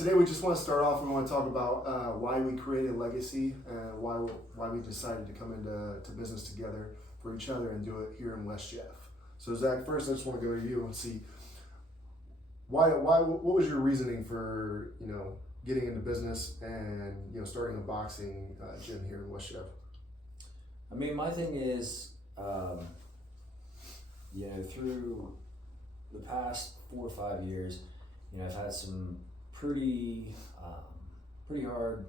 Today we just want to start off and we want to talk about why we created Legacy and why we decided to come into business together for each other and do it here in West Jeff. So Zach, first I just want to go to you and see what was your reasoning for getting into business and starting a boxing gym here in West Jeff? I mean, my thing is, through the past 4 or 5 years, I've had some pretty hard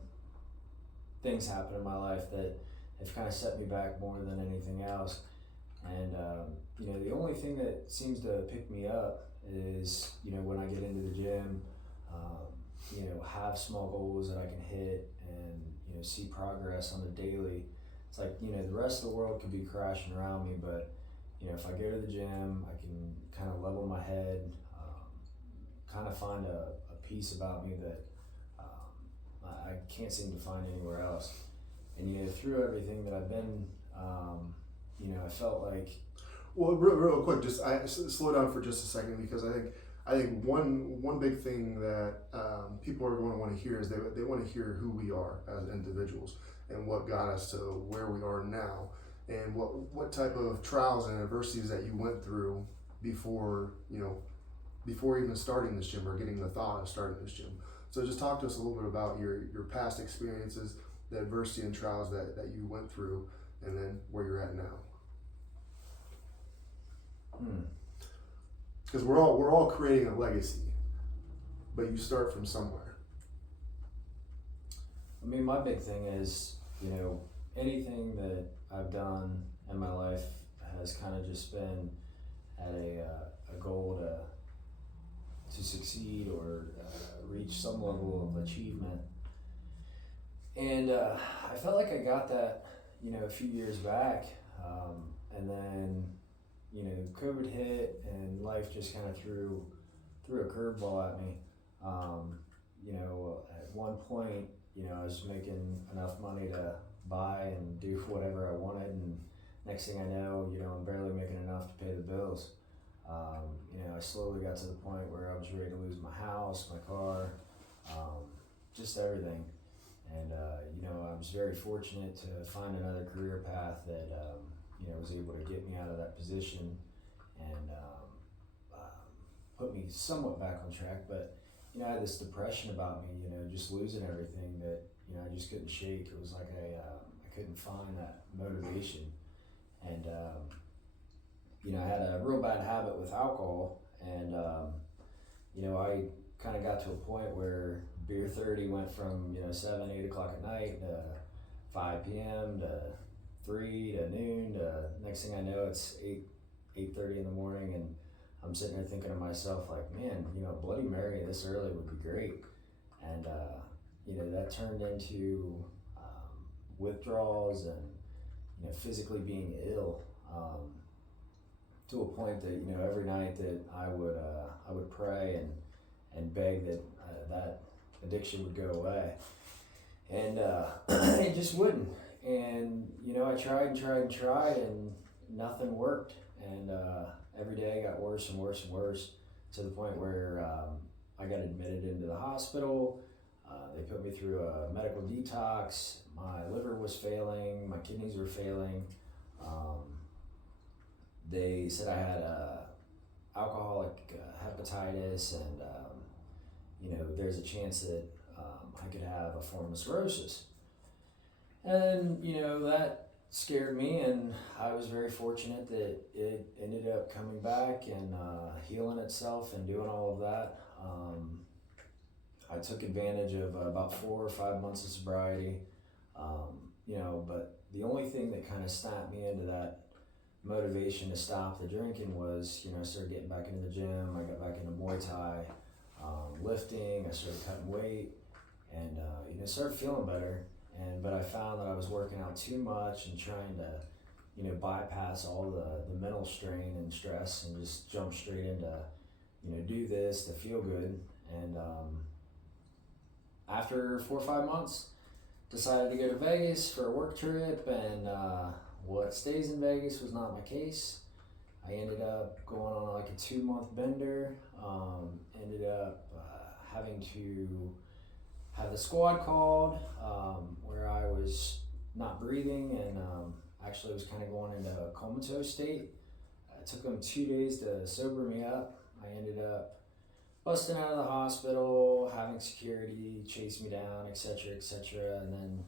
things happen in my life that have kind of set me back more than anything else. And the only thing that seems to pick me up is when I get into the gym, have small goals that I can hit and see progress on the daily. It's like the rest of the world could be crashing around me, but if I go to the gym, I can kind of level my head, kind of find a piece about me that I can't seem to find anywhere else. And through everything that I've been, I felt like. Well, real quick, just slow down for just a second, because I think one big thing that people are going to want to hear is they want to hear who we are as individuals and what got us to where we are now, and what type of trials and adversities that you went through before even starting this gym or getting the thought of starting this gym. So just talk to us a little bit about your past experiences, the adversity and trials that you went through, and then where you're at now. Because we're all creating a legacy, but you start from somewhere. I mean, my big thing is, anything that I've done in my life has kind of just been at a goal to succeed or reach some level of achievement. And I felt like I got that, a few years back, and then COVID hit and life just kind of threw a curveball at me. At one point, I was making enough money to buy and do whatever I wanted, and next thing I know, I'm barely making enough to pay the bills. I slowly got to the point where I was ready to lose my house, my car, just everything. And I was very fortunate to find another career path that was able to get me out of that position and put me somewhat back on track. But I had this depression about me, just losing everything that I just couldn't shake. It was like I couldn't find that motivation, and I had a real bad habit with alcohol, and I kind of got to a point where beer 30 went from 7, 8 o'clock at night to 5 p.m. to 3 to noon to next thing I know it's 8:30 in the morning, and I'm sitting there thinking to myself like, man, Bloody Mary this early would be great. And that turned into withdrawals and physically being ill, to a point that every night that I would pray and beg that that addiction would go away, and it just wouldn't. And I tried and nothing worked, and every day got worse and worse and worse, to the point where I got admitted into the hospital. They put me through a medical detox. My liver was failing, my kidneys were failing. They said I had alcoholic hepatitis, and there's a chance that I could have a form of cirrhosis. And that scared me, and I was very fortunate that it ended up coming back and healing itself and doing all of that. I took advantage of about 4 or 5 months of sobriety, but the only thing that kind of snapped me into that motivation to stop the drinking was, I started getting back into the gym. I got back into Muay Thai, lifting. I started cutting weight, and started feeling better. But I found that I was working out too much and trying to bypass all the mental strain and stress and just jump straight into do this to feel good. And after 4 or 5 months, decided to go to Vegas for a work trip, and what stays in Vegas was not my case. I ended up going on like a 2-month bender, ended up having to have the squad called, where I was not breathing and actually was kind of going into a comatose state. It took them 2 days to sober me up. I ended up busting out of the hospital, having security chase me down, etc., etc. And then,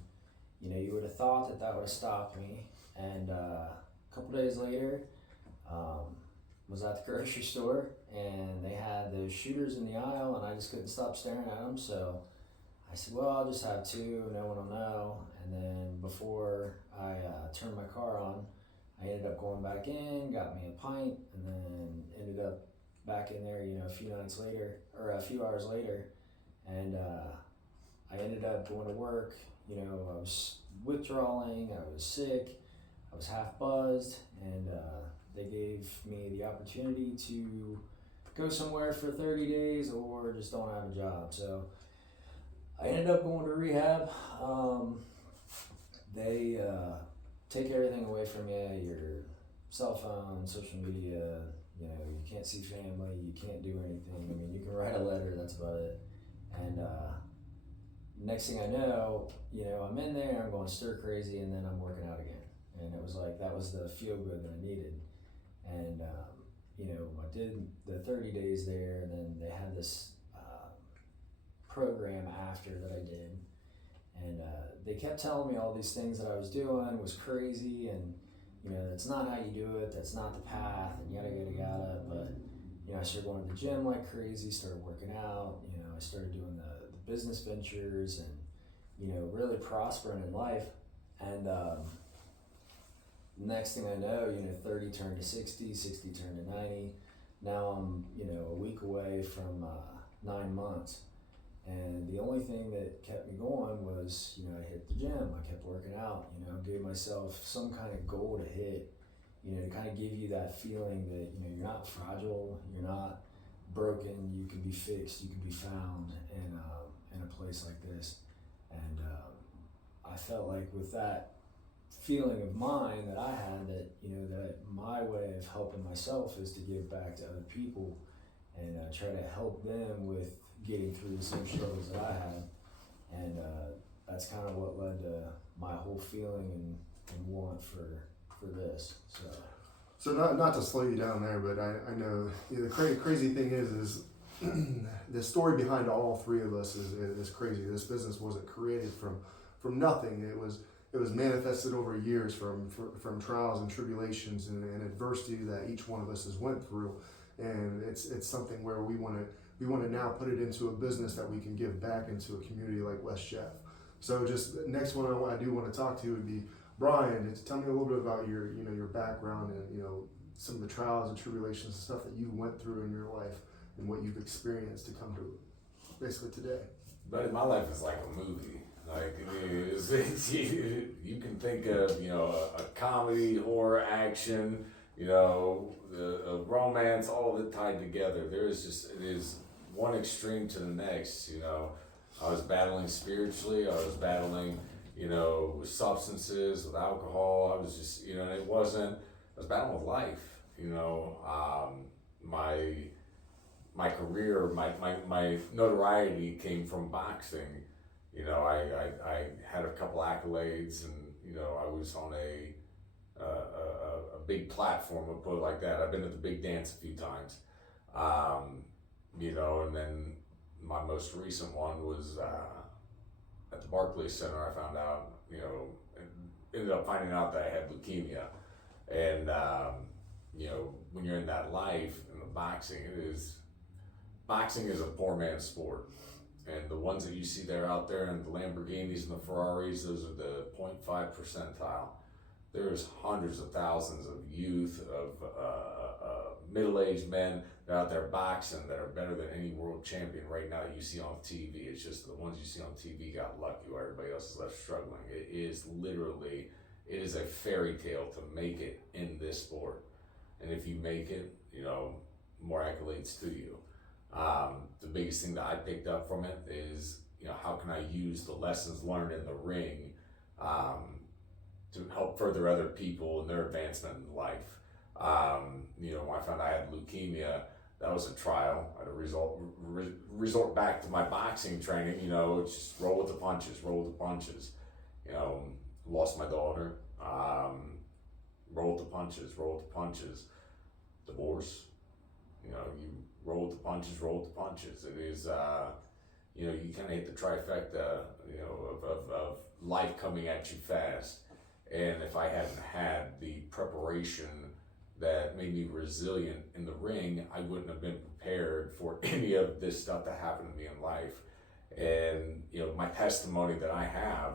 you would have thought that that would have stopped me. And a couple days later, was at the grocery store, and they had those shooters in the aisle, and I just couldn't stop staring at them. So I said, well, I'll just have two, no one will know. And then before I turned my car on, I ended up going back in, got me a pint, and then ended up back in there, a few nights later, or a few hours later. And I ended up going to work. I was withdrawing, I was sick, I was half buzzed, and they gave me the opportunity to go somewhere for 30 days or just don't have a job. So I ended up going to rehab. They take everything away from you, your cell phone, social media, you can't see family, you can't do anything. I mean, you can write a letter, that's about it. And next thing I know, I'm in there, I'm going stir crazy, and then I'm working out again. And it was like, that was the feel good that I needed. And, I did the 30 days there, and then they had this program after that I did. And they kept telling me all these things that I was doing was crazy, and, that's not how you do it, that's not the path, and yada, yada, yada. But, I started going to the gym like crazy, started working out, I started doing the business ventures and, really prospering in life. And next thing I know, 30 turned to 60, 60 turned to 90. Now I'm, a week away from 9 months. And the only thing that kept me going was, I hit the gym, I kept working out, gave myself some kind of goal to hit, to kind of give you that feeling that, you're not fragile, you're not broken, you can be fixed, you can be found in a place like this. And I felt like with that feeling of mine that I had, that, that my way of helping myself is to give back to other people and try to help them with getting through the same struggles that I had. And that's kind of what led to my whole feeling and want for this. So not to slow you down there, but I know the crazy thing is the story behind all three of us is crazy. This business wasn't created from nothing. It was manifested over years from trials and tribulations and adversity that each one of us has went through. And it's something where we want to now put it into a business that we can give back into a community like West Jeff. So just next one I do want to talk to would be Brian. Tell me a little bit about your background and some of the trials and tribulations and stuff that you went through in your life and what you've experienced to come to basically today. But my life is like a movie. Like you can think of a comedy, horror, action, a romance, all of it tied together. It is one extreme to the next. I was battling spiritually. I was battling, with substances, with alcohol. I was just, I was battling with life. My career, my notoriety came from boxing. I had a couple accolades, and I was on a big platform, we'll put it like that. I've been at the big dance a few times, and then my most recent one was at the Barclays Center. I found out, ended up finding out that I had leukemia, and when you're in that life in the boxing is a poor man's sport. And the ones that you see there out there, and the Lamborghinis and the Ferraris, those are the 0.5 percentile. There's hundreds of thousands of youth, of middle-aged men that are out there boxing that are better than any world champion right now that you see on TV. It's just the ones you see on TV got lucky, while everybody else is left struggling. It is a fairy tale to make it in this sport. And if you make it, more accolades to you. The biggest thing that I picked up from it is, how can I use the lessons learned in the ring to help further other people in their advancement in life. When I found I had leukemia, that was a trial. I had to resort back to my boxing training, just roll with the punches, roll with the punches. Lost my daughter, roll with the punches, roll with the punches. Divorce, you roll with the punches, roll with the punches. It is, you kind of hit the trifecta, of life coming at you fast. And if I hadn't had the preparation that made me resilient in the ring, I wouldn't have been prepared for any of this stuff that happened to me in life. And, my testimony that I have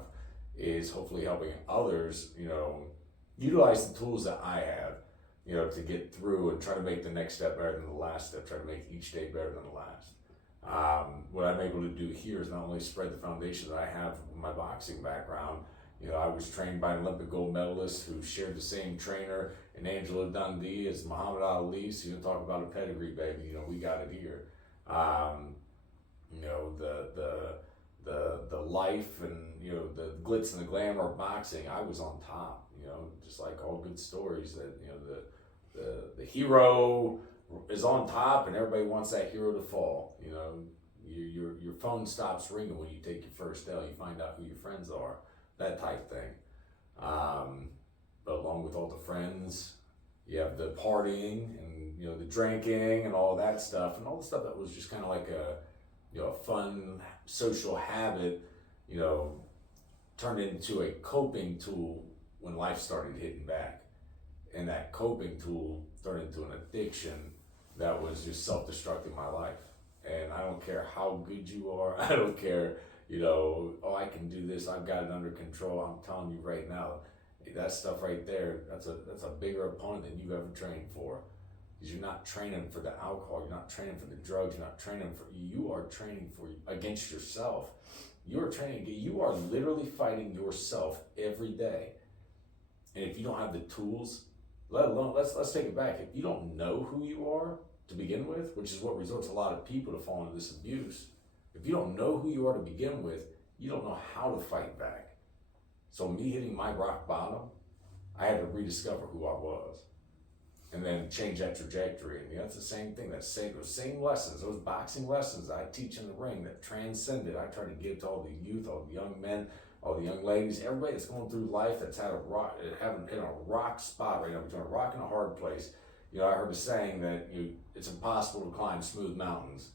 is hopefully helping others, utilize the tools that I have, to get through and try to make the next step better than the last step, try to make each day better than the last. What I'm able to do here is not only spread the foundation that I have with my boxing background. I was trained by an Olympic gold medalist who shared the same trainer in Angelo Dundee as Muhammad Ali. So you talk about a pedigree, baby. We got it here. The life and the glitz and the glamour of boxing. I was on top. Just like all good stories that the hero is on top and everybody wants that hero to fall. Your phone stops ringing when you take your first L. You find out who your friends are. That type thing. But along with all the friends, you have the partying and the drinking and all that stuff, and all the stuff that was just kind of like a fun social habit, turned into a coping tool when life started hitting back, and that coping tool turned into an addiction that was just self-destructing my life. And I don't care how good you are. I don't care. I can do this, I've got it under control. I'm telling you right now, that stuff right there, that's a bigger opponent than you've ever trained for. Because you're not training for the alcohol, you're not training for the drugs, you're not training for, you are training for against yourself. You are literally fighting yourself every day. And if you don't have the tools, let alone, let's take it back. If you don't know who you are to begin with, which is what results a lot of people to fall into this abuse. If you don't know who you are to begin with, you don't know how to fight back. So me hitting my rock bottom, I had to rediscover who I was and then change that trajectory. And that's the same thing, those same lessons, those boxing lessons I teach in the ring that transcended. I try to give to all the youth, all the young men, all the young ladies, everybody that's going through life that's haven't hit a rock spot right now, between a rock and a hard place. I heard a saying that it's impossible to climb smooth mountains.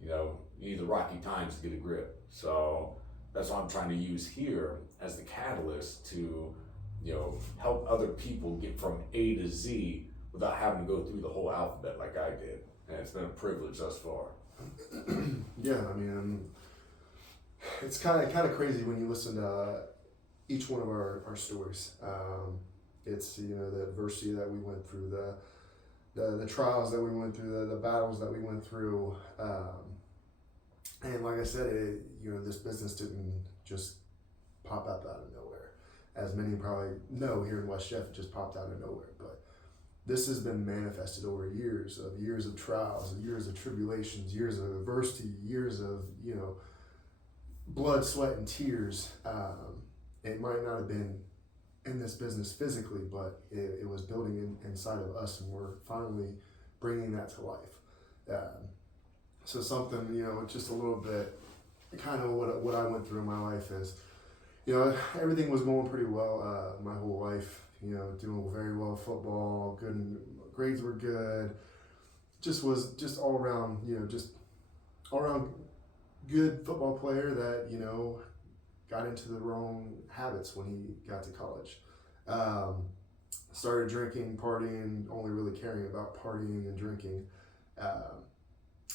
You need the rocky times to get a grip. So that's what I'm trying to use here as the catalyst to, help other people get from A to Z without having to go through the whole alphabet like I did. And it's been a privilege thus far. Yeah, it's kind of crazy when you listen to each one of our stories. It's the adversity that we went through, the trials that we went through, the battles that we went through, and like I said, this business didn't just pop up out of nowhere. As many probably know, here in West Jeff, it just popped out of nowhere. But this has been manifested over years of trials, years of tribulations, years of adversity, years of blood, sweat, and tears. It might not have been in this business physically, but it was building inside of us, and we're finally bringing that to life. So something, just a little bit, kind of what I went through in my life is, everything was going pretty well my whole life, doing very well football, good, grades were good, just all around, all around good football player that, got into the wrong habits when he got to college. Started drinking, partying, only really caring about partying and drinking.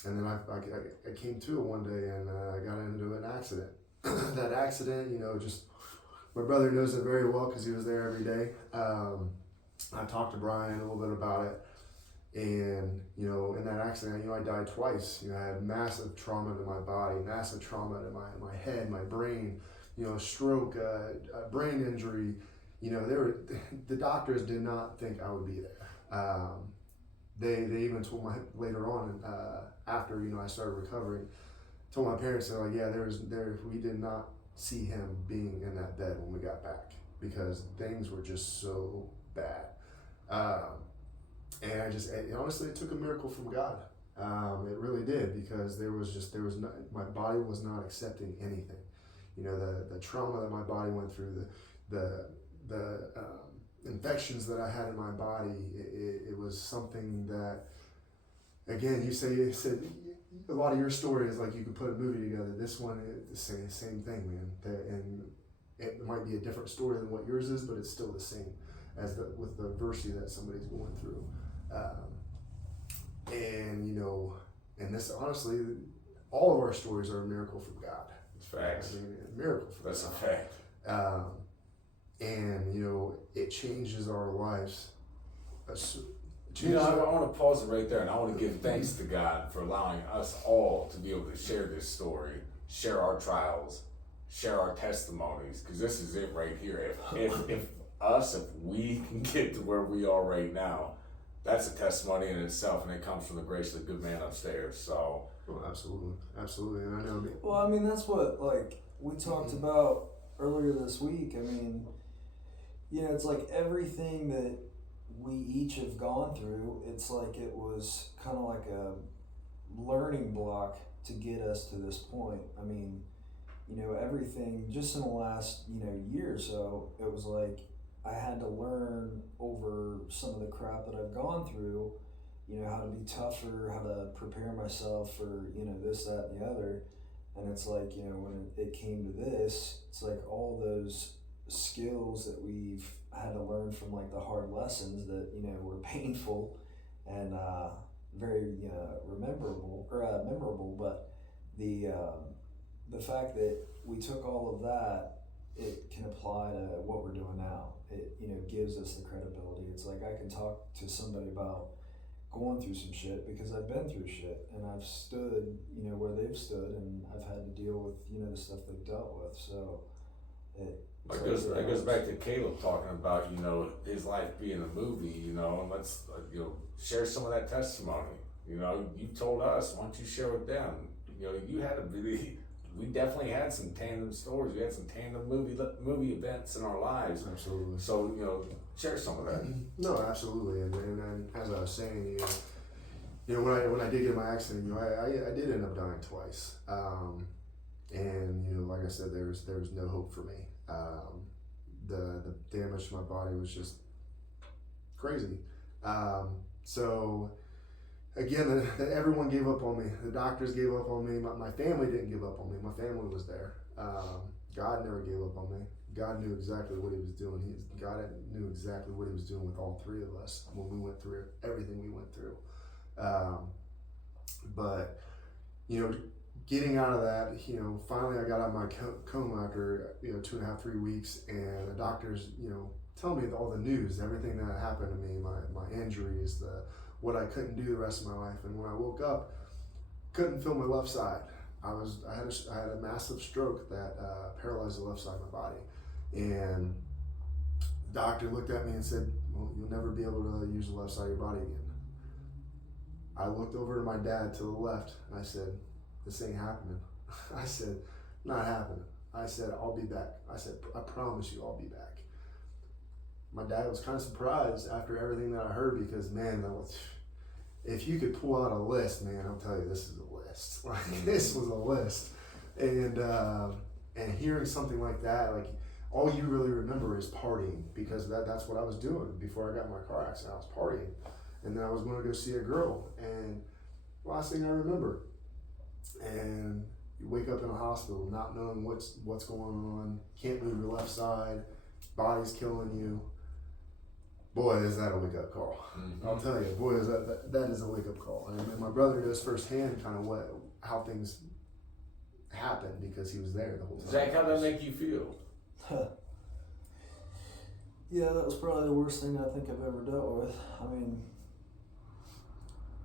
And then I came to it one day and I got into an accident. That accident, just my brother knows it very well because he was there every day. I talked to Brian a little bit about it. And, in that accident, I died twice. I had massive trauma to my body, massive trauma to my head, my brain, stroke, brain injury. The doctors did not think I would be there. They even told later on, after, I started recovering, told my parents, they're like, yeah, we did not see him being in that bed when we got back because things were just so bad. And honestly, it took a miracle from God. It really did, because there was not, my body was not accepting anything. You know, the trauma that my body went through, the infections that I had in my body, it was something that, again, you said a lot of your story is like you could put a movie together. This one is the same thing, man. And it might be a different story than what yours is, but it's still the same as with the adversity that somebody's going through. And you know, and this, honestly, all of our stories are a miracle from God. It's facts. I mean, a miracle from That's God. a fact. And you know, it changes our lives. You know, I want to pause it right there, and I want to give thanks to God for allowing us all to be able to share this story, share our trials, share our testimonies, because this is it right here. If we can get to where we are right now, that's a testimony in itself, and it comes from the grace of the good man upstairs. So, oh, absolutely, and I know. Well, I mean, that's what, like, we talked about earlier this week. I mean, you know, it's like everything that we each have gone through, it's like it was kind of like a learning block to get us to this point. I mean, you know, everything just in the last, you know, year or so, it was like I had to learn over some of the crap that I've gone through, you know, how to be tougher, how to prepare myself for, you know, this, that, and the other. And it's like, you know, when it came to this, it's like all those skills that we've had to learn from, like, the hard lessons that, you know, were painful and very memorable, but the fact that we took all of that, it can apply to what we're doing now. It, you know, gives us the credibility. It's like I can talk to somebody about going through some shit because I've been through shit and I've stood, you know, where they've stood, and I've had to deal with, you know, the stuff they've dealt with. So that goes back to Caleb talking about, you know, his life being a movie, you know, and let's, you know, share some of that testimony. You know, you told us, why don't you share with them? You know, you had we definitely had some tandem stories. We had some tandem movie events in our lives. Absolutely. So, you know, share some of that. No, absolutely. And as I was saying, you know, when I did get in my accident, you know, I did end up dying twice. And you know, like I said, there was no hope for me. The damage to my body was just crazy. So again, everyone gave up on me. The doctors gave up on me. My family didn't give up on me. My family was there. God never gave up on me. God knew exactly what he was doing. God knew exactly what he was doing with all three of us when we went through everything we went through. But, you know, getting out of that, you know, finally I got out of my coma after, you know, 2.5, 3 weeks, and the doctors, you know, tell me all the news, everything that happened to me, my injuries, what I couldn't do the rest of my life. And when I woke up, couldn't feel my left side. I had a massive stroke that paralyzed the left side of my body. And the doctor looked at me and said, well, you'll never be able to use the left side of your body again. I looked over to my dad to the left, and I said, this ain't happening. I said, not happening. I said, I'll be back. I said, I promise you I'll be back. My dad was kind of surprised after everything that I heard, because, man, if you could pull out a list, man, I'll tell you, this is a list. Like, this was a list. And hearing something like that, like, all you really remember is partying, because that's what I was doing before I got in my car accident. I was partying. And then I was going to go see a girl, and last thing I remember. And you wake up in a hospital not knowing what's going on, can't move your left side, body's killing you. Boy, is that a wake-up call. Mm-hmm. I'll tell you, boy, is that is a wake-up call. And my brother knows firsthand kind of how things happened, because he was there the whole time. Zach, how did that make you feel? Yeah, that was probably the worst thing I think I've ever dealt with. I mean,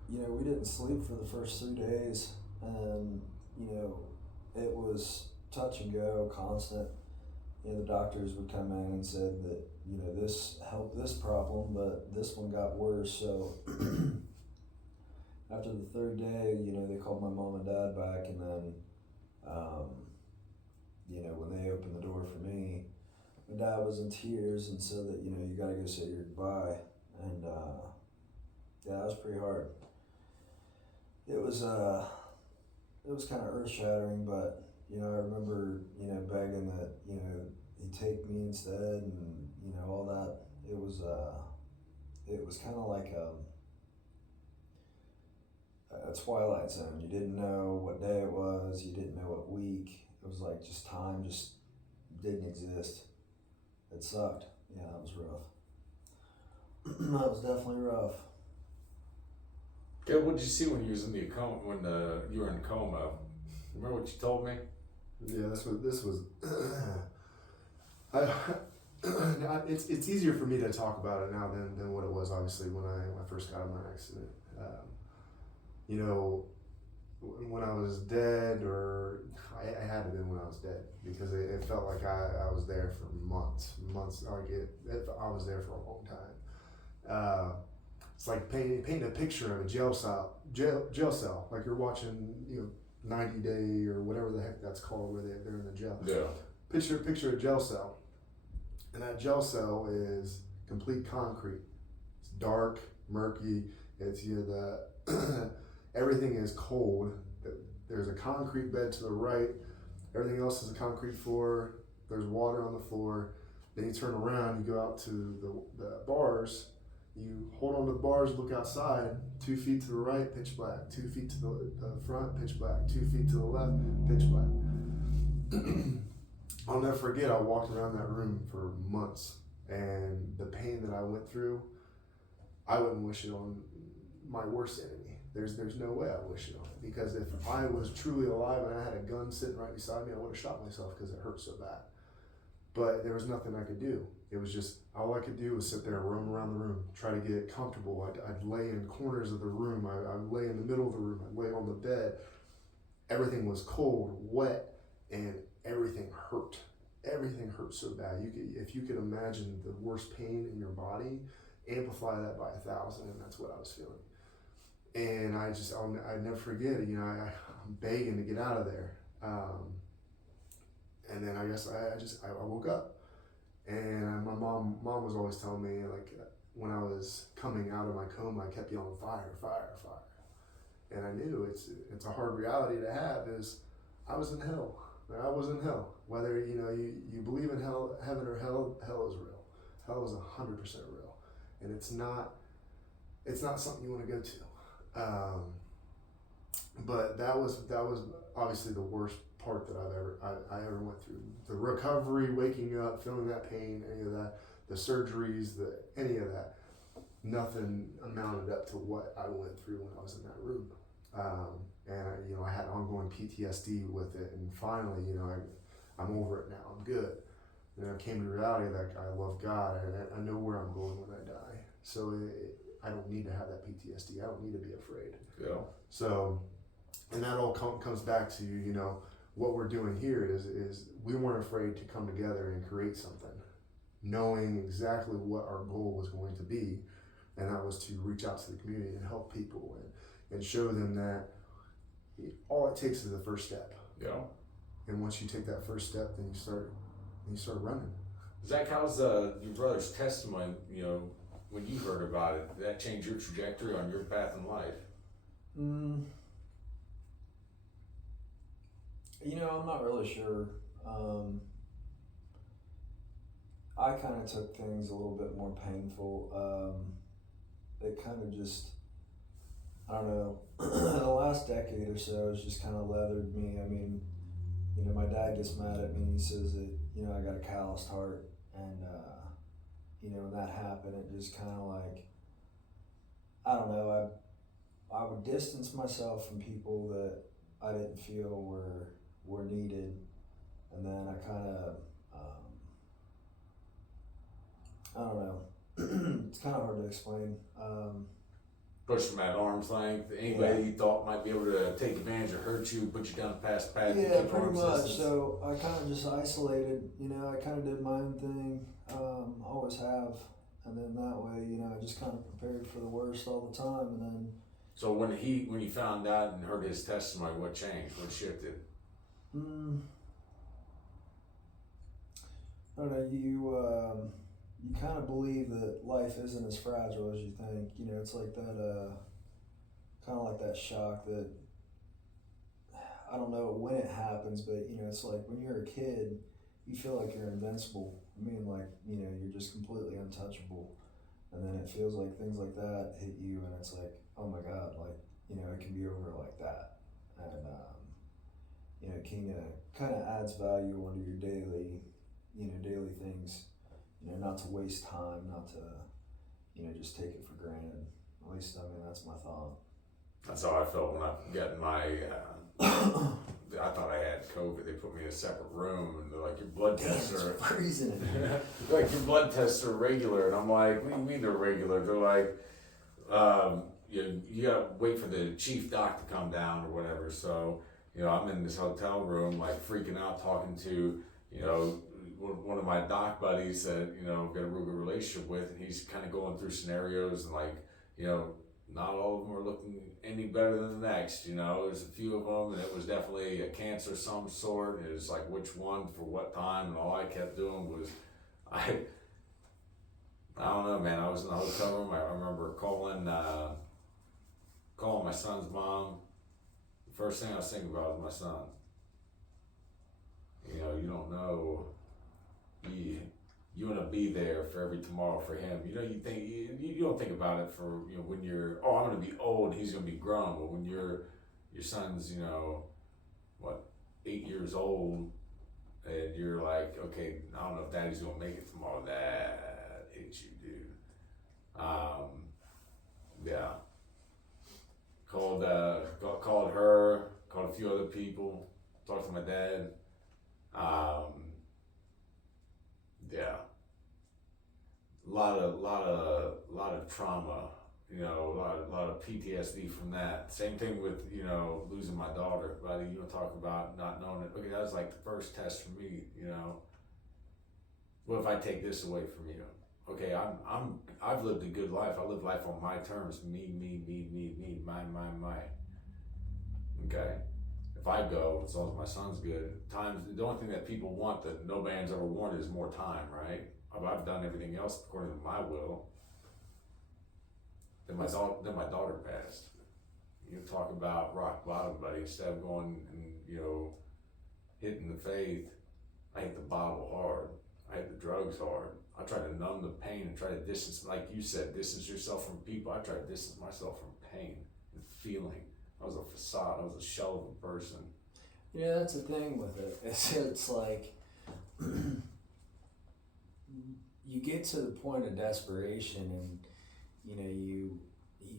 you know, we didn't sleep for the first 3 days, and, you know, it was touch and go, constant. You know, the doctors would come in and said that, you know, this helped this problem, but this one got worse. So after the 3rd day, you know, they called my mom and dad back, and then, you know, when they opened the door for me, my dad was in tears and said that, you know, you gotta go say your goodbye. And yeah, that was pretty hard. it was kind of earth shattering, but you know, I remember, you know, begging that, you know, he take me instead, and you know, all that. It was kind of like a twilight zone. You didn't know what day it was. You didn't know what week. It was like just time just didn't exist. It sucked. Yeah, that was rough. That was definitely rough. Okay, what did you see when you was in the coma? When you were in coma? Remember what you told me? Yeah, this was. It's easier for me to talk about it now than what it was, obviously, when I first got in my accident. You know, when I was dead, or I had to been when I was dead, because it felt like I was there for months. I was there for a long time. It's like painting a picture of a jail cell, like you're watching, you know, 90 Day or whatever the heck that's called, where they're in the jail. Yeah. Picture a jail cell, and that jail cell is complete concrete. It's dark, murky. It's, you know, the everything is cold. There's a concrete bed to the right. Everything else is a concrete floor. There's water on the floor. Then you turn around, you go out to the bars. You hold on to the bars, look outside. 2 feet to the right, pitch black. 2 feet to the front, pitch black. 2 feet to the left, pitch black. I'll never forget, I walked around that room for months, and the pain that I went through, I wouldn't wish it on my worst enemy. There's no way I wish it on it, because if I was truly alive and I had a gun sitting right beside me, I would have shot myself because it hurt so bad. But there was nothing I could do. It was just, all I could do was sit there and roam around the room, try to get comfortable. I'd lay in corners of the room. I'd lay in the middle of the room. I'd lay on the bed. Everything was cold, wet, and everything hurt. Everything hurt so bad. If you could imagine the worst pain in your body, amplify that by 1,000, and that's what I was feeling. And I never forget it. You know, I'm begging to get out of there. And then I guess I woke up, and my mom was always telling me, like, when I was coming out of my coma, I kept yelling, fire, fire, fire. And I knew it's a hard reality to have, is I was in hell. I was in hell. Whether, you know, you believe in hell, heaven or hell is real. Hell is 100% real. And it's not something you want to go to. But that was obviously the worst part that I ever went through. The recovery, waking up, feeling that pain, any of that, the surgeries, any of that, nothing amounted up to what I went through when I was in that room. And you know, I had ongoing PTSD with it, and finally, you know, I'm over it now. I'm good. And I came to the reality that I love God, and I know where I'm going when I die. So I don't need to have that PTSD. I don't need to be afraid. Yeah. So, and that all comes back to, you know, what we're doing here is we weren't afraid to come together and create something, knowing exactly what our goal was going to be, and that was to reach out to the community and help people and show them that all it takes is the first step. Yeah. And once you take that first step, then you start running. Zach, how's your brother's testimony, you know, when you heard about it, did that change your trajectory on your path in life? You know, I'm not really sure. I kind of took things a little bit more painful. It kind of just, I don't know, the last decade or so has just kind of leathered me. I mean, you know, my dad gets mad at me and he says that, you know, I got a calloused heart, and you know, when that happened, it just kind of like, I don't know, I would distance myself from people that I didn't feel were needed, and then I kind of, I don't know, it's kind of hard to explain. Push them at arm's length. Anybody you thought might be able to take advantage or hurt you, put you down past the path. Yeah, pretty much. So I kind of just isolated. You know, I kind of did my own thing. Always have, and then that way, you know, I just kind of prepared for the worst all the time, and then. So when you found out and heard his testimony, what changed? What shifted? I don't know. You kind of believe that life isn't as fragile as you think. You know, it's like that kind of like that shock that I don't know when it happens, but you know, it's like when you're a kid, you feel like you're invincible. I mean, like, you know, you're just completely untouchable. And then it feels like things like that hit you, and it's like, oh my God, like, you know, it can be over like that. And, you know, kind of adds value onto your daily, you know, daily things. You know, not to waste time, not to, you know, just take it for granted. At least, I mean, that's my thought. That's how I felt when I got my. I thought I had COVID. They put me in a separate room, and they're like, "Your blood tests are freezing in here." like your blood tests are regular." And I'm like, "What do you mean they're regular?" They're like, "You gotta wait for the chief doc to come down or whatever." So, you know, I'm in this hotel room, like freaking out, talking to, you know, one of my doc buddies that, you know, got a real good relationship with, and he's kind of going through scenarios and like, you know, not all of them are looking any better than the next, you know. There's a few of them, and it was definitely a cancer of some sort. And it was like which one for what time, and all I kept doing was, I don't know, man. I was in the hotel room. I remember calling my son's mom. The first thing I was thinking about was my son. You know, you don't know. You want to be there for every tomorrow for him. You know, you don't think about it for, you know, when you're, oh, I'm going to be old, he's going to be grown. But when your son's, you know, what, 8 years old, and you're like, okay, I don't know if daddy's going to make it tomorrow. That hits you, dude. Yeah. Called her, called a few other people, talked to my dad. Yeah, a lot of trauma, you know, a lot of PTSD from that. Same thing with, you know, losing my daughter. Buddy, you want to talk about not knowing it? Okay, that was like the first test for me. You know, what if I take this away from you? Okay, I've lived a good life. I live life on my terms. Me, my. Okay. If I go, as long as my son's good, the only thing that people want that no man's ever wanted is more time, right? I've done everything else according to my will. Then my daughter passed. You talk about rock bottom, buddy. Instead of going and, you know, hitting the faith, I hit the bottle hard. I hit the drugs hard. I try to numb the pain and try to distance, like you said, distance yourself from people. I try to distance myself from pain and feeling. I was a facade. I was a shell of a person. Yeah, that's the thing with it. It's like you get to the point of desperation, and you know you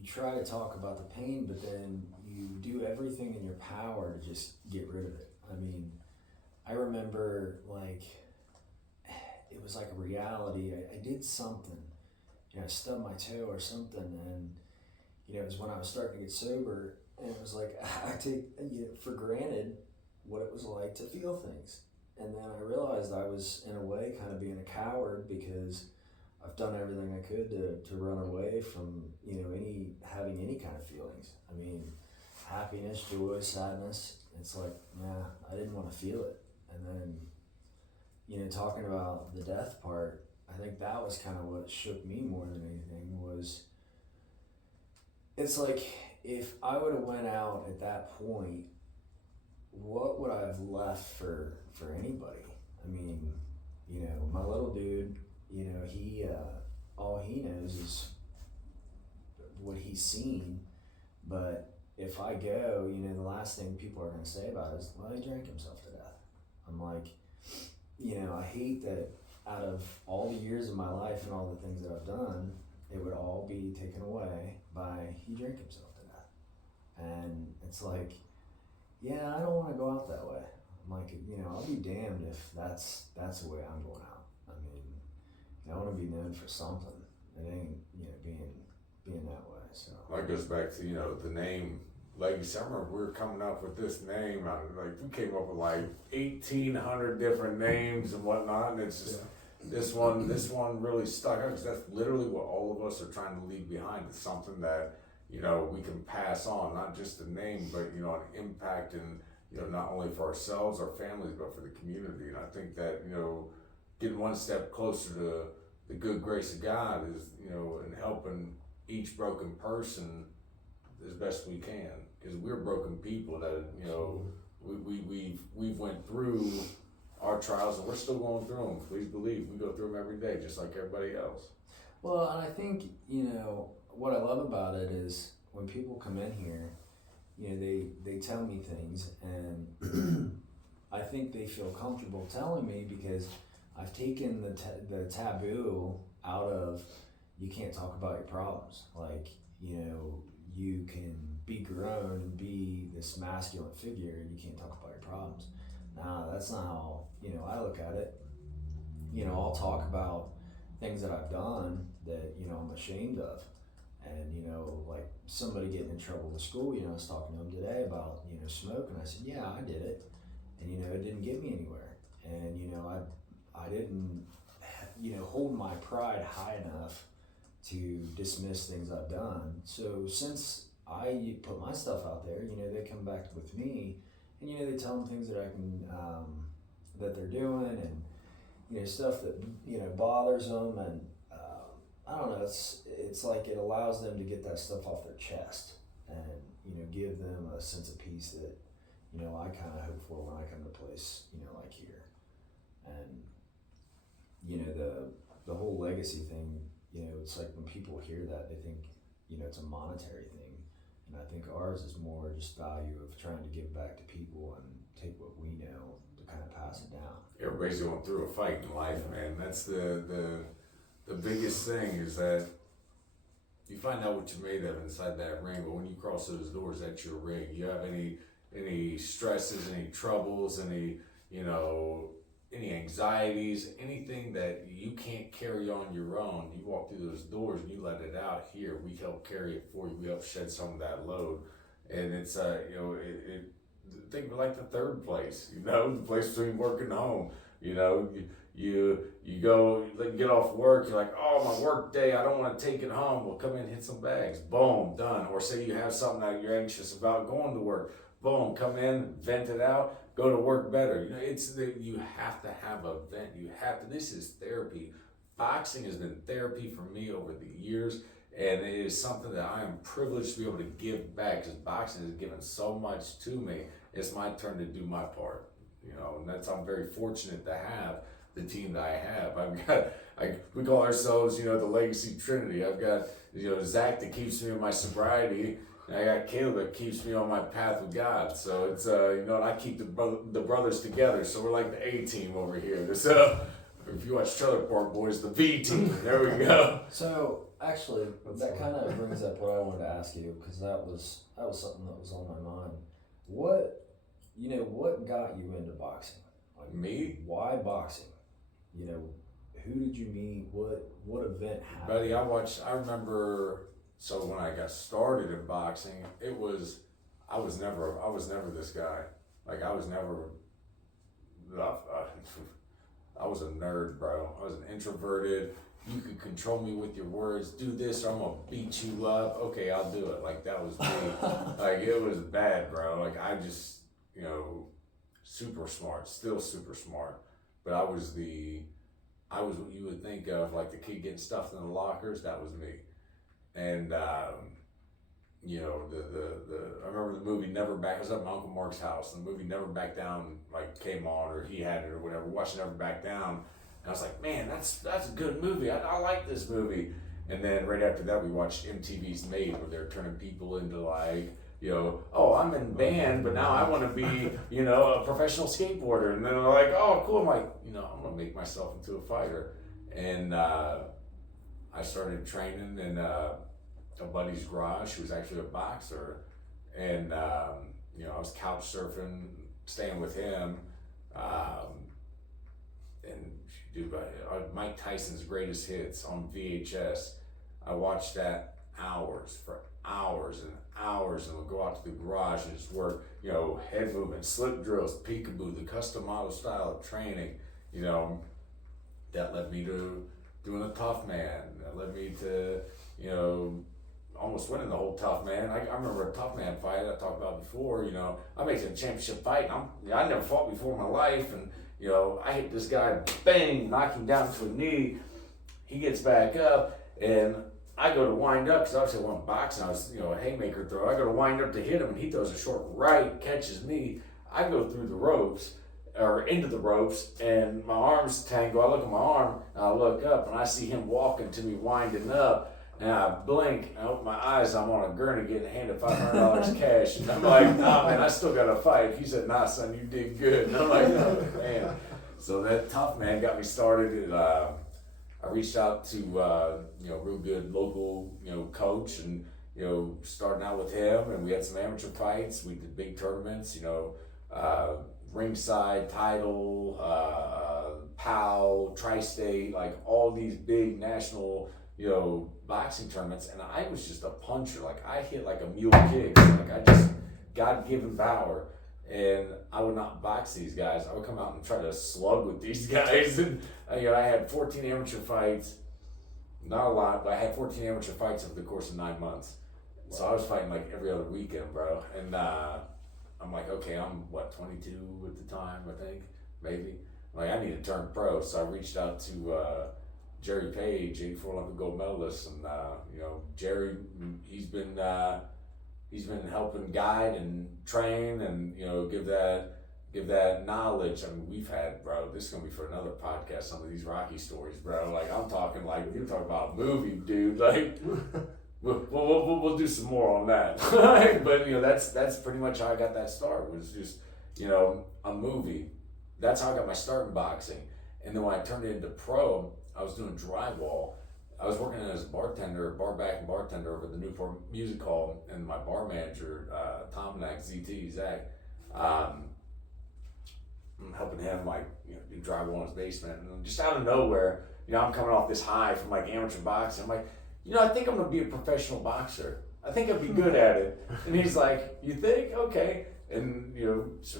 try to talk about the pain, but then you do everything in your power to just get rid of it. I mean, I remember like it was like a reality. I did something, you know, I stubbed my toe or something, and you know, it was when I was starting to get sober. And it was like, I take for granted what it was like to feel things. And then I realized I was, in a way, kind of being a coward because I've done everything I could to run away from, you know, having any kind of feelings. I mean, happiness, joy, sadness. It's like, yeah, I didn't want to feel it. And then, you know, talking about the death part, I think that was kind of what shook me more than anything was, it's like, if I would have went out at that point, what would I have left for anybody? I mean, you know, my little dude, you know, he all he knows is what he's seen. But if I go, you know, the last thing people are going to say about it is, well, he drank himself to death. I'm like, you know, I hate that out of all the years of my life and all the things that I've done, it would all be taken away by he drank himself. And it's like, yeah, I don't want to go out that way. I'm like, you know, I'll be damned if that's the way I'm going out. I mean, I want to be known for something. It ain't, you know, being that way. So that goes back to, you know, the name Legacy. I remember we were coming up with this name. Like we came up with like 1,800 different names and whatnot, and it's just this one really stuck out because that's literally what all of us are trying to leave behind. It's something that, you know, we can pass on, not just the name, but, you know, an impact and, you know, not only for ourselves, our families, but for the community. And I think that, you know, getting one step closer to the good grace of God is, you know, and helping each broken person as best we can, because we're broken people that, you know, we've went through our trials and we're still going through them. Please believe we go through them every day, just like everybody else. Well, and I think, you know, what I love about it is when people come in here, you know, they tell me things, and I think they feel comfortable telling me because I've taken the taboo out of, you can't talk about your problems. Like, you know, you can be grown and be this masculine figure and you can't talk about your problems. Nah, that's not how, you know, I look at it. You know, I'll talk about things that I've done that, you know, I'm ashamed of. And, you know, like somebody getting in trouble with school, you know, I was talking to them today about, you know, smoke, and I said, yeah, I did it. And, you know, it didn't get me anywhere. And, you know, I didn't, you know, hold my pride high enough to dismiss things I've done. So since I put my stuff out there, you know, they come back with me, and, you know, they tell them things that I can, that they're doing, and, you know, stuff that, you know, bothers them. And I don't know, it's like it allows them to get that stuff off their chest, and, you know, give them a sense of peace that, you know, I kind of hope for when I come to a place, you know, like here. And, you know, the whole legacy thing, you know, it's like when people hear that, they think, you know, it's a monetary thing. And I think ours is more just value of trying to give back to people and take what we know to kind of pass it down. Everybody's going through a fight in life, man. That's the biggest thing, is that you find out what you're made of inside that ring, but when you cross those doors, that's your ring. You have any stresses, any troubles, any, you know, any anxieties, anything that you can't carry on your own, you walk through those doors and you let it out here. We help carry it for you. We help shed some of that load. And it's, you know, think of like the third place, you know, the place between work and home. You know, you go, like, get off work, you're like, oh, my work day, I don't want to take it home. Well, come in, hit some bags. Boom, done. Or say you have something that you're anxious about going to work. Boom, come in, vent it out, go to work better. You know, you have to have a vent. You have to. This is therapy. Boxing has been therapy for me over the years, and it is something that I am privileged to be able to give back, because boxing has given so much to me. It's my turn to do my part. You know, and I'm very fortunate to have the team that I have. I've got, we call ourselves, you know, the Legacy Trinity. I've got, you know, Zach that keeps me in my sobriety. And I got Caleb that keeps me on my path with God. So it's, you know, and I keep the brothers together. So we're like the A team over here. So if you watch Trailer Park Boys, the V team. There we go. So actually, that kind of brings up what I wanted to ask you, because that was something that was on my mind. What got you into boxing? Like, Me? Why boxing? You know, who did you meet? What event happened? Buddy, I remember. So when I got started in boxing, I was never this guy. Like, I was never, I was a nerd, bro. I was an introverted. You could control me with your words. Do this or I'm gonna beat you up. Okay, I'll do it. Like, that was me. Like, it was bad, bro. Like, I just, you know, super smart, still super smart. But I was what you would think of, like the kid getting stuffed in the lockers. That was me. And, you know, I remember the movie Never Back, I was at my Uncle Mark's house, and the movie Never Back Down, like, came on, or he had it or whatever, watched Never Back Down, and I was like, man, that's a good movie, I like this movie. And then right after that, we watched MTV's Made, where they're turning people into, like, you know, oh, I'm in band, but now I want to be, you know, a professional skateboarder. And then they're like, oh, cool, I'm like, you know, I'm going to make myself into a fighter. And, I started training in a buddy's garage who was actually a boxer, and you know, I was couch surfing, staying with him, and dude, Mike Tyson's Greatest Hits on VHS. I watched that for hours and hours, and would go out to the garage and just work, you know, head movement, slip drills, peekaboo, the custom model style of training. You know, that led me to doing a Tough Man. That led me to, you know, almost winning the whole Tough Man. I remember a Tough Man fight I talked about before. You know, I made it a championship fight. And I never fought before in my life, and, you know, I hit this guy, bang, knock him down to a knee. He gets back up, and I go to wind up, because obviously I went boxing, I was, a haymaker throw. I go to wind up to hit him, and he throws a short right, catches me. I go through the ropes, or into the ropes, and my arms tangle. I look at my arm, and I look up, and I see him walking to me, winding up. And I blink, I open my eyes, I'm on a gurney getting handed $500 cash. And I'm like, nah, man, I still got to fight. He said, nah, son, you did good. And I'm like, oh, man. So that tough man got me started. And, I reached out to, real good local, coach, and, starting out with him. And we had some amateur fights. We did big tournaments, ringside title, POW, Tri-State, like all these big national, boxing tournaments, and I was just a puncher. Like I hit like a mule kick. Like I just God-given power, and I would not box these guys. I would come out and try to slug with these guys. And I had 14 amateur fights, not a lot, but I had 14 amateur fights over the course of 9 months. Wow. So I was fighting like every other weekend, bro. And I'm like, okay, I'm 22 at the time, I think, maybe. I'm like, I need to turn pro. So I reached out to Jerry Page, 84 Olympic gold medalist, and Jerry, he's been helping guide and train, and give that knowledge. I mean, we've had, bro, this is gonna be for another podcast, some of these Rocky stories, bro. Like I'm talking like you're talking about a movie, dude. Like we'll do some more on that. But that's pretty much how I got that start, was just a movie. That's how I got my start in boxing. And then when I turned it into pro, I was doing drywall. I was working as a bartender, bar back and bartender over at the Newport Music Hall, and my bar manager, Tom Nack, Zach, I'm helping him do drywall in his basement. And just out of nowhere, I'm coming off this high from like amateur boxing. I'm like, I think I'm gonna be a professional boxer. I think I'd be good at it. And he's like, you think? Okay. And so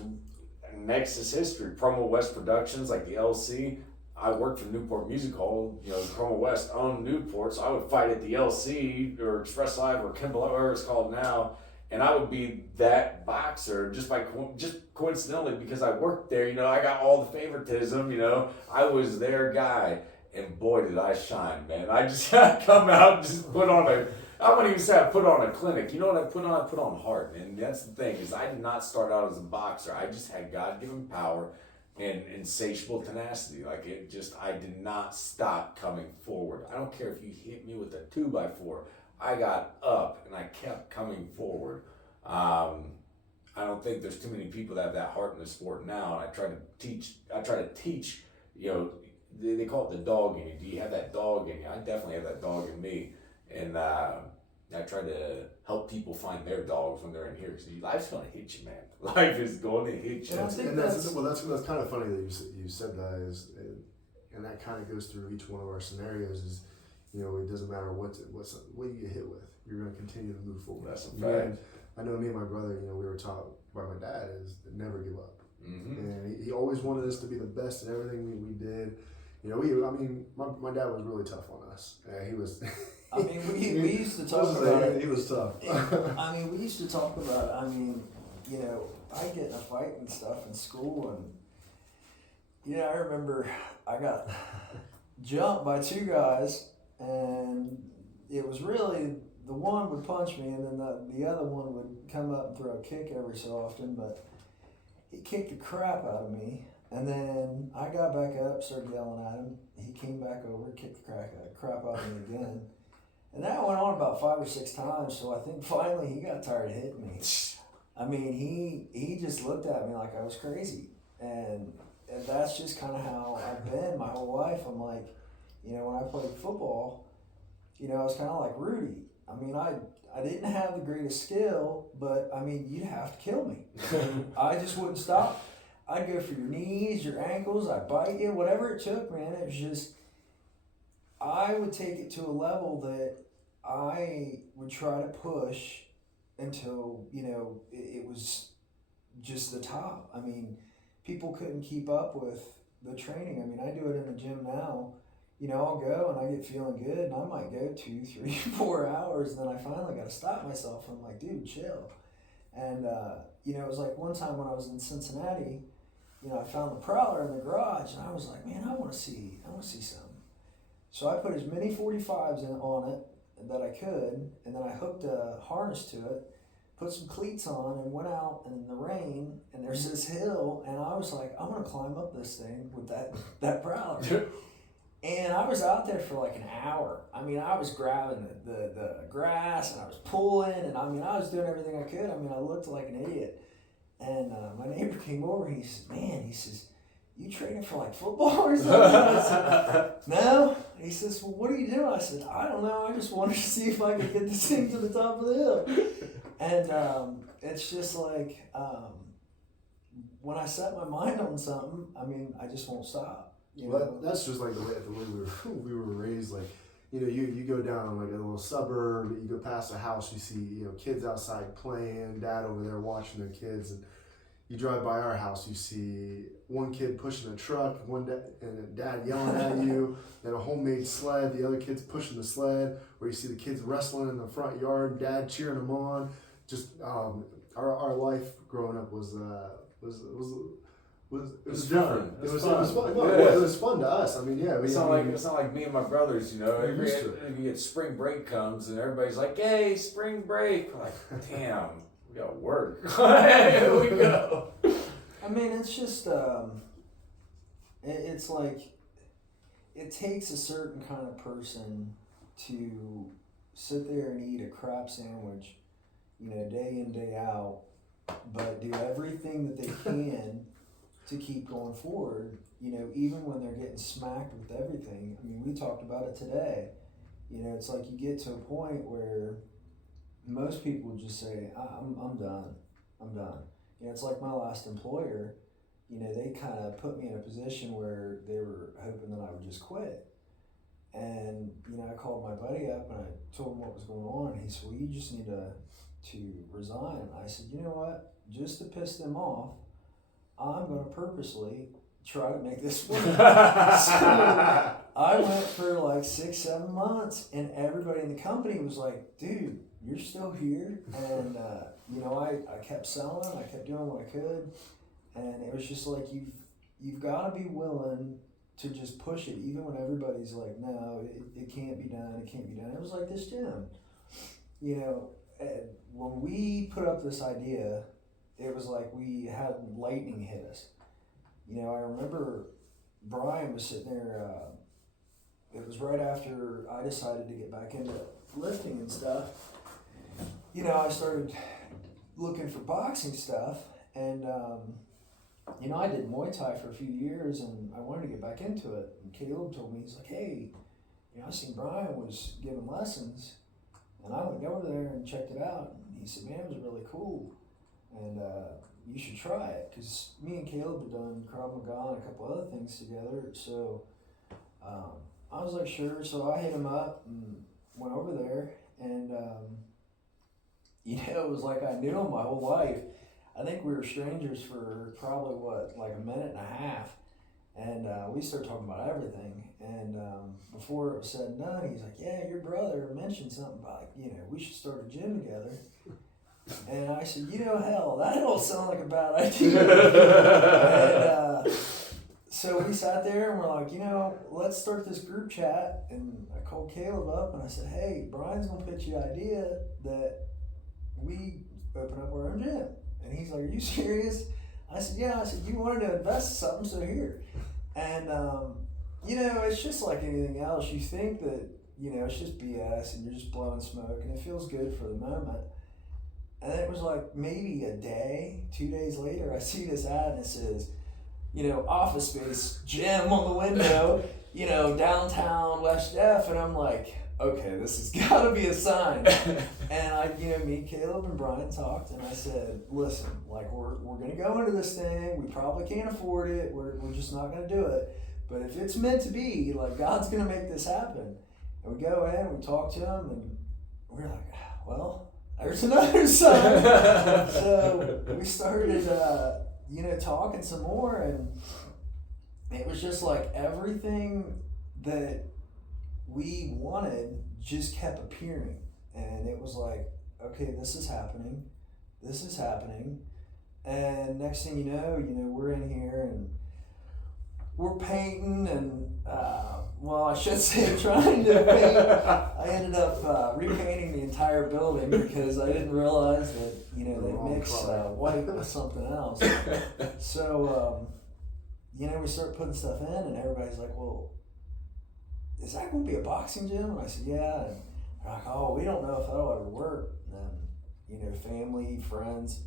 next is history. Promo West Productions, like the LC. I worked for Newport Music Hall. Promo West owned Newport, so I would fight at the LC or Express Live or Kimball, whatever it's called now, and I would be that boxer just coincidentally because I worked there. I got all the favoritism. I was their guy, and boy did I shine, man. I just come out and just put on a. I wouldn't even say I put on a clinic. You know what I put on? I put on heart, and that's the thing, is I did not start out as a boxer. I just had God-given power and insatiable tenacity. Like I did not stop coming forward. I don't care if you hit me with a 2x4. I got up and I kept coming forward. I don't think there's too many people that have that heart in the sport now. And I try to teach, they call it the dog in you. Do you have that dog in you? I definitely have that dog in me. And I try to help people find their dogs when they're in here, because life's going to hit you, man. Life is going to hit you. That's kind of funny that you said that, and that kind of goes through each one of our scenarios. Is it doesn't matter what you get hit with, you're going to continue to move forward. That's a fact. I know me and my brother, we were taught by my dad is never give up, mm-hmm. and he always wanted us to be the best in everything we did. My dad was really tough on us. He was. I mean, we used to talk about it. He was tough. I mean, we used to talk about it. I mean, I get in a fight and stuff in school, and I remember I got jumped by two guys, and it was really the one would punch me, and then the other one would come up and throw a kick every so often, but he kicked the crap out of me. And then I got back up, started yelling at him. He came back over, kicked the crap out of me again. And that went on about 5 or 6 times, so I think finally he got tired of hitting me. I mean, he just looked at me like I was crazy. And that's just kind of how I've been my whole life. I'm like, when I played football, I was kind of like Rudy. I mean, I didn't have the greatest skill, but, I mean, you'd have to kill me. I just wouldn't stop. I'd go for your knees, your ankles, I'd bite you, whatever it took, man. It was just, I would take it to a level that I would try to push until, it was just the top. I mean, people couldn't keep up with the training. I mean, I do it in the gym now. I'll go and I get feeling good, and I might go 2, 3, 4 hours, and then I finally got to stop myself. I'm like, dude, chill. And, it was like one time when I was in Cincinnati, I found the Prowler in the garage, and I was like, man, I want to see something. So I put as many 45s on it that I could, and then I hooked a harness to it, put some cleats on, and went out in the rain, and there's this hill, and I was like, I'm gonna climb up this thing with that prowler. And I was out there for like an hour. I mean, I was grabbing the grass, and I was pulling, and I mean, I was doing everything I could. I mean, I looked like an idiot. And my neighbor came over, and he said, man, he says, you training for like football or something? I said, no. He says, well, what are you doing? I said, I don't know. I just wanted to see if I could get this thing to the top of the hill. And it's just like, when I set my mind on something, I mean, I just won't stop. You know? That's just like the way we were raised. Like, you know, you go down like a little suburb, you go past a house, you see, you know, kids outside playing, dad over there watching their kids, and you drive by our house, you see one kid pushing a truck, and dad yelling at you, and a homemade sled, the other kid's pushing the sled, or you see the kids wrestling in the front yard, dad cheering them on. Just our life growing up was different. It was fun. Well, Yeah. it was fun to us. I mean, yeah. It's not like me and my brothers, you know. You get spring break comes and everybody's like, "Hey, spring break!" We're like, damn, we got work. Here we go. I mean, it's just it's like it takes a certain kind of person to sit there and eat a crap sandwich, you know, day in, day out, but do everything that they can to keep going forward, you know, even when they're getting smacked with everything. I mean, we talked about it today. You know, it's like you get to a point where most people just say, I'm done. I'm done. You know, it's like my last employer, you know, they kind of put me in a position where they were hoping that I would just quit. And, you know, I called my buddy up and I told him what was going on. And he said, well, you just need to resign. And I said, you know what, just to piss them off, I'm going to purposely try to make this work. So I went for like 6-7 months, and everybody in the company was like, dude, you're still here. And, you know, I kept selling, I kept doing what I could. And it was just like, you've got to be willing to just push it, even when everybody's like, no, it can't be done, it can't be done. It was like this gym. You know, when we put up this idea, it was like we had lightning hit us. You know, I remember Brian was sitting there, it was right after I decided to get back into lifting and stuff. You know, I started looking for boxing stuff, and you know, I did Muay Thai for a few years, and I wanted to get back into it. And Caleb told me, he's like, hey, you know, I seen Brian was giving lessons, and I went over there and checked it out. And he said, man, it was really cool, and you should try it, because me and Caleb had done Krav Maga and a couple other things together. So I was like, sure. So I hit him up and went over there, and you know, it was like I knew him my whole life. I think we were strangers for probably like a minute and a half, and we started talking about everything. And before it was said and done, he's like, yeah, your brother mentioned something about, you know, we should start a gym together. And I said, you know, hell, that don't sound like a bad idea. And so we sat there and we're like, you know, let's start this group chat. And I called Caleb up and I said, hey, Brian's gonna pitch the idea that we open up our own gym. And he's like, are you serious? I said, yeah. I said, you wanted to invest in something, so here. And, you know, it's just like anything else. You think that, you know, it's just BS and you're just blowing smoke and it feels good for the moment. And it was like maybe a day, 2 days later, I see this ad and it says, you know, office space, gym on the window, you know, downtown West F. And I'm like, okay, this has got to be a sign. And I, you know, me, Caleb, and Brian talked, and I said, listen, like, we're going to go into this thing. We probably can't afford it. We're just not going to do it. But if it's meant to be, like, God's going to make this happen. And we go in, we talk to him, and we're like, well, there's another sign. So we started, you know, talking some more, and it was just like everything that we wanted just kept appearing. And it was like, okay, this is happening. And next thing you know, we're in here and we're painting and well, I should say trying to paint. I ended up repainting the entire building because I didn't realize that, you know, they mix white with something else. So, you know, we start putting stuff in and everybody's like, well, is that going to be a boxing gym? And I said, yeah. And they're like, oh, we don't know if that'll ever work. And then, you know, family, friends,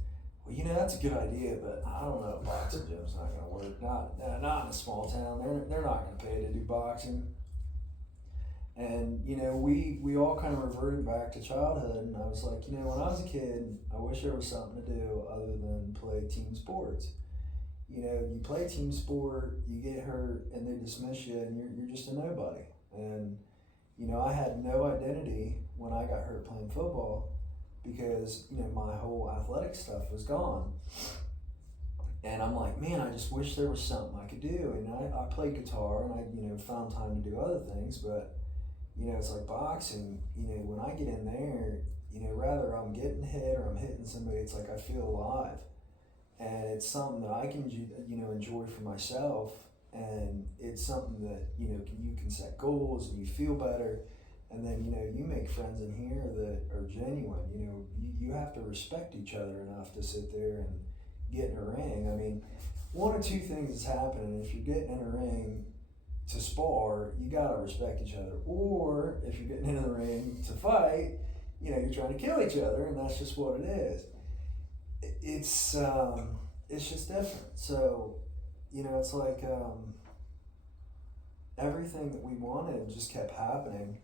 well, you know, that's a good idea, but I don't know if boxing gym's not going to work. Not in a small town. They're not going to pay to do boxing. And, you know, we all kind of reverted back to childhood. And I was like, you know, when I was a kid, I wish there was something to do other than play team sports. You know, you play team sport, you get hurt, and they dismiss you, and you're just a nobody. And, you know, I had no identity when I got hurt playing football because, you know, my whole athletic stuff was gone. And I'm like, man, I just wish there was something I could do. And I played guitar and I, you know, found time to do other things. But, you know, it's like boxing, you know, when I get in there, you know, rather I'm getting hit or I'm hitting somebody, it's like I feel alive. And it's something that I can, you know, enjoy for myself. And it's something that, you know, you can set goals and you feel better. And then, you know, you make friends in here that are genuine. You know, you have to respect each other enough to sit there and get in a ring. I mean, one or two things is happening. If you're getting in a ring to spar, you got to respect each other. Or if you're getting in the ring to fight, you know, you're trying to kill each other, and that's just what it is. It's just different. So, you know, it's like everything that we wanted just kept happening,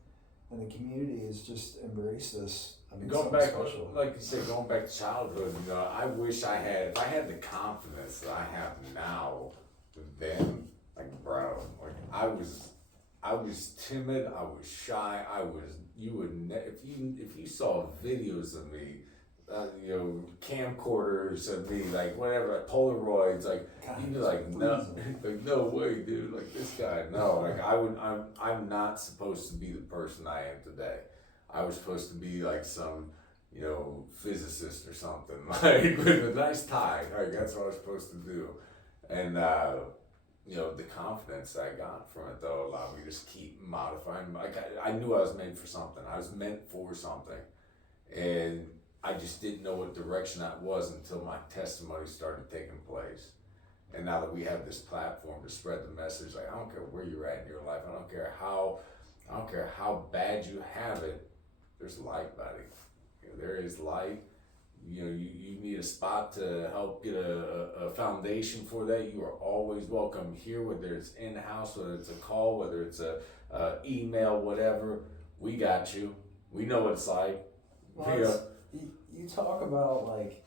and the community has just embraced this. I mean, going something back, special. like you said, going back to childhood, you know, I wish if I had the confidence that I have now then, like, bro, like, I was timid, I was shy, if you saw videos of me, you know, camcorders of me, like whatever, like Polaroids, like you'd be like, no, like no way, dude, like this guy, no, like I'm not supposed to be the person I am today. I was supposed to be like some, you know, physicist or something, like with a nice tie, like that's what I was supposed to do, and you know, the confidence I got from it though allowed me to just keep modifying. Like I knew I was made for something. I was meant for something, and I just didn't know what direction that was until my testimony started taking place. And now that we have this platform to spread the message, like I don't care where you're at in your life, I don't care how bad you have it, there's light, buddy. You know, there is light. You know, you need a spot to help get a foundation for that. You are always welcome here, whether it's in-house, whether it's a call, whether it's a email, whatever. We got you. We know what it's like. Well, you talk about like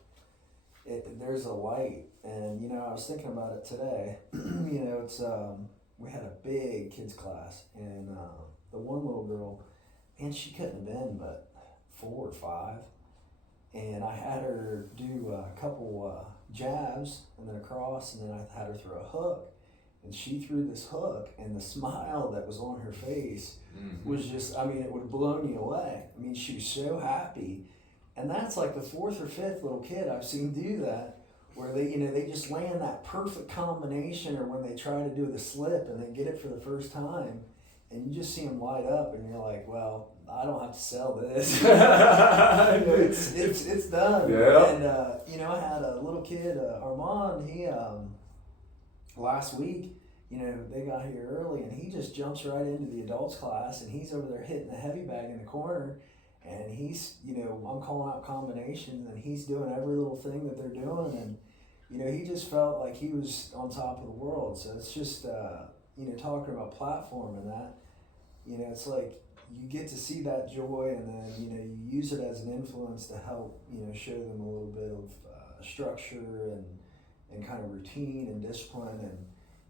there's a light, and you know I was thinking about it today. You know, it's we had a big kids class, and the one little girl, and she couldn't have been but 4 or 5, and I had her do a couple jabs and then a cross, and then I had her throw a hook, and she threw this hook, and the smile that was on her face was just, I mean, it would have blown you away. I mean, she was so happy. And that's like the 4th or 5th little kid I've seen do that, where they, you know, they just land that perfect combination, or when they try to do the slip and they get it for the first time, and you just see them light up, and you're like, well, I don't have to sell this. You know, it's done. Yeah. And you know, I had a little kid, Armand. He last week, you know, they got here early, and he just jumps right into the adults class, and he's over there hitting the heavy bag in the corner. And he's, you know, I'm calling out combinations, and he's doing every little thing that they're doing. And, you know, he just felt like he was on top of the world. So it's just, you know, talking about platform and that, you know, it's like you get to see that joy, and then, you know, you use it as an influence to help, you know, show them a little bit of structure and kind of routine and discipline. And,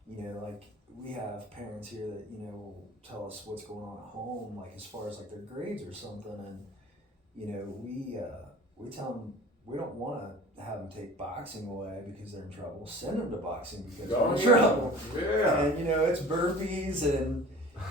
you know, like we have parents here that, you know, will tell us what's going on at home, like as far as like their grades or something, and you know, we tell them we don't want to have them take boxing away because they're in trouble. Send them to boxing because they're in trouble. Yeah. And you know, it's burpees, and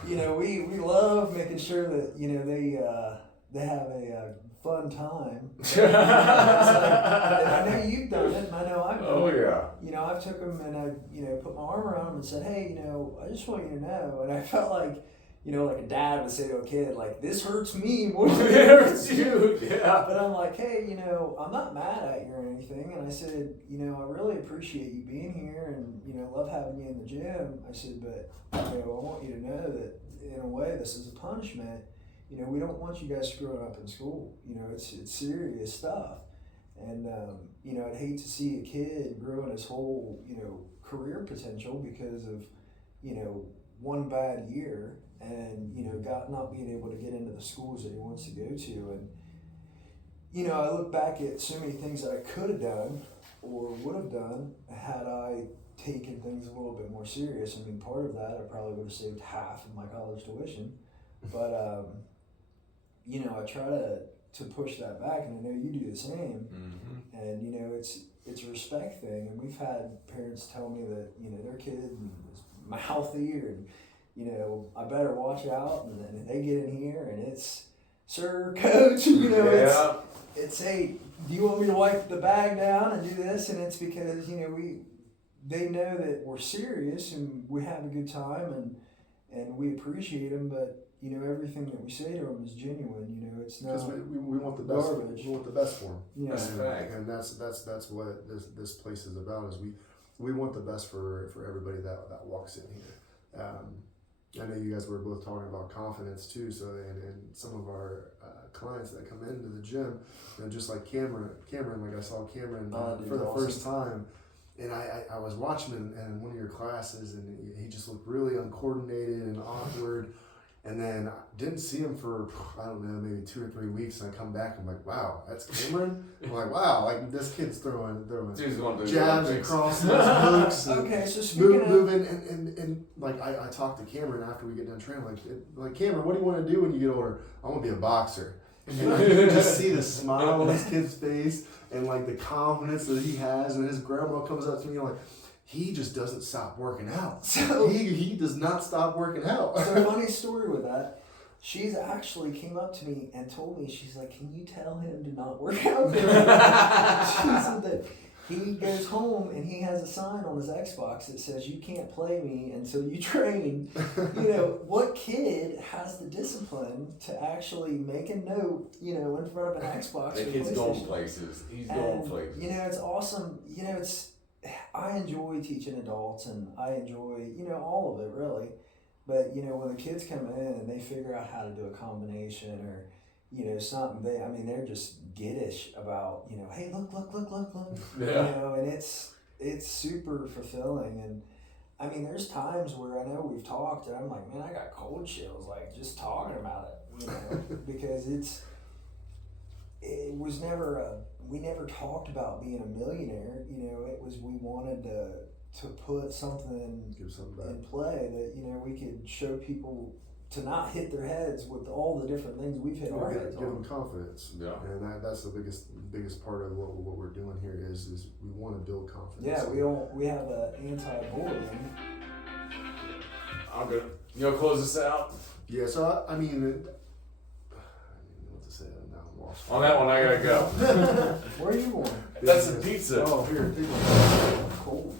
you know, we love making sure that, you know, they have a fun time. Like, I know you've done it, and I know I've done it. Yeah. You know, I've took them and I, you know, put my arm around them and said, hey, you know, I just want you to know. And I felt like, you know, like a dad would say to a kid, like, this hurts me more than it hurts you. Yeah. But I'm like, hey, you know, I'm not mad at you or anything. And I said, you know, I really appreciate you being here and, you know, love having you in the gym. I said, but, you know, I want you to know that in a way this is a punishment. You know, we don't want you guys screwing up in school. You know, it's serious stuff. And, you know, I'd hate to see a kid ruin his whole, you know, career potential because of, you know, one bad year and, you know, not being able to get into the schools that he wants to go to. And, you know, I look back at so many things that I could have done or would have done had I taken things a little bit more serious. I mean, part of that, I probably would have saved half of my college tuition. But, you know, I try to push that back, and I know you do the same. Mm-hmm. And, you know, it's a respect thing. And we've had parents tell me that, you know, their kid is mouthy and, you know, I better watch out. And then they get in here and it's, sir, coach, you know, it's hey, do you want me to wipe the bag down and do this? And it's because, you know, they know that we're serious and we have a good time and we appreciate them, but you know, everything that we say to them is genuine. You know, it's not because we want the best. garbage. We want the best for them. Yeah. That's a fact. And that's what this place is about. Is we want the best for everybody that walks in here. I know you guys were both talking about confidence too. So and some of our clients that come into the gym, and just like Cameron, like I saw Cameron for the first time. And I was watching him in one of your classes, and he just looked really uncoordinated and awkward. And then I didn't see him for, I don't know, maybe 2 or 3 weeks. And I come back, I'm like, wow, that's Cameron? I'm like, wow, like this kid's throwing jabs and crosses, hooks, and Okay, so speaking of moving. And like I talked to Cameron after we get done training, like Cameron, what do you want to do when you get older? I want to be a boxer. And you can just see the smile on this kid's face and like the confidence that he has. And his grandma comes up to me like, he just doesn't stop working out. So he does not stop working out. So funny story with that. She's actually came up to me and told me, she's like, can you tell him to not work out there? She said that he goes home and he has a sign on his Xbox that says, you can't play me until you train. You know, what kid has the discipline to actually make a note, you know, in front of an Xbox? That kid's going places. He's going places. You know, it's awesome. You know, I enjoy teaching adults and I enjoy, you know, all of it really. But, you know, when the kids come in and they figure out how to do a combination or, you know, something, they're just giddish about, you know, hey, look. Yeah. You know, and it's super fulfilling. And I mean, there's times where I know we've talked and I'm like, man, I got cold chills, like just talking about it, you know, because it was never we never talked about being a millionaire, you know, it was, we wanted to put something in play that, you know, we could show people to not hit their heads with all the different things we've hit our heads Give on. them confidence. Yeah. And that's the biggest part of what we're doing here is we want to build confidence. Yeah, we have an anti-bullying. I'm good. You want to close this out? Yeah, so I mean what to say now. I'm lost. On that one, I gotta go. Where are you going? That's the pizza. Oh, here. Cold.